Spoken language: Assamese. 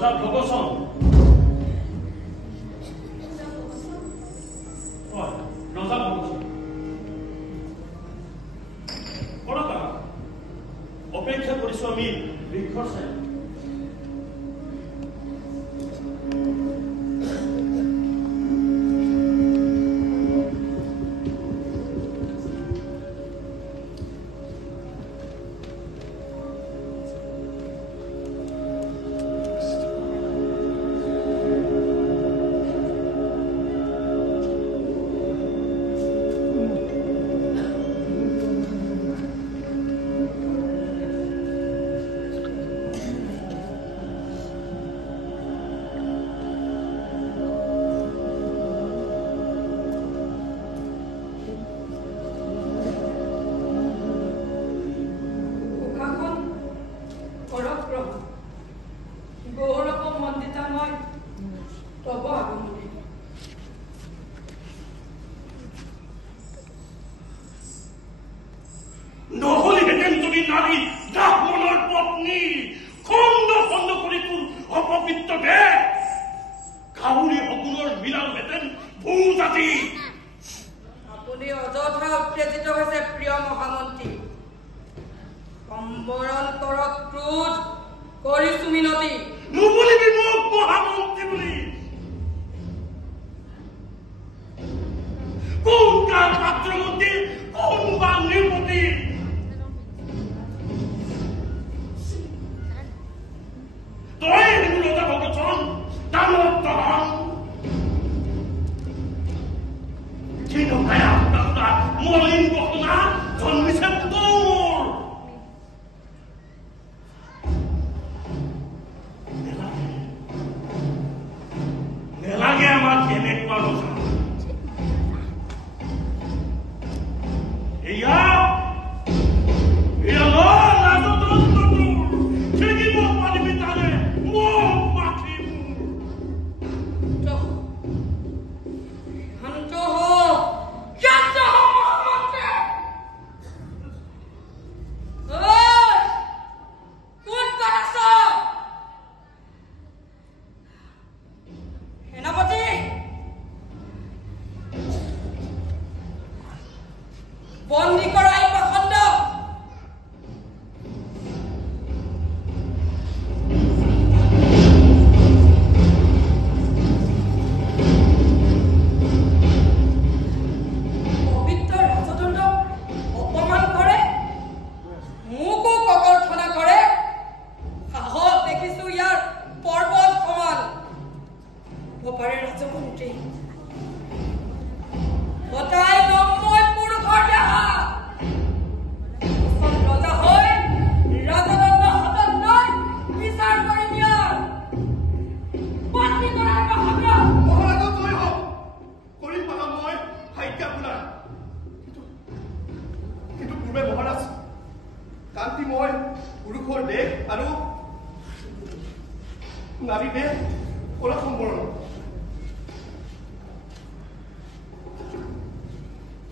ৰজা ভগচন হয় ৰজা ভগচন কৰতা অপেক্ষা কৰিছো আমি বৃক্ষৰ চাই নহলে হেতেন যদি নারী ব্রাহ্মণের পত্নী খন্ড খন্ড করে তোর অপবিত্র দেহ কাউরি হগুণর মিলাল হেতেন ভূজাতি আপুনি অযথা উত্তেজিত হয়েছে প্রিয় মহামন্ত্রী সম্বরণ করক ক্রোধ করিছু মিনতি নুবুলিবি মোক মহামন্ত্রী বলি কোন কাল পাত্রমন্ত্রী কোন বা নির্মতি তই রজা ভগচন দানব তহন চিনকায়া আপনার মলিন বহনা জন্মিছে তোর নেলাগে আমার কেনেকুৱা ৰজা এয়া বন্দী কৰা এই প্ৰখণ্ড পবিত্ৰ ৰাজদণ্ড অপমান কৰে মোকো ককৰ্থনা কৰে সাহস দেখিছো ইয়াৰ পৰ্বত সমান ভপাৰে ৰাজমন্ত্ৰী হতাই নময় পুৰুষৰ দেহা ৰজা হয় ৰাজদণ্ড হাতত লৈ বিচাৰ কৰি দিয়াৰ বন্দী কৰাৰ প্ৰসংগ মহাৰাজত জয় হওক কৰিম পালন মই ভাগ্য আপোনাৰ কিন্তু পূৰ্বে মহাৰাজ কান্তি মই পুৰুষৰ দেহ আৰু নাৰী দেহ অলপ সম্বৰণ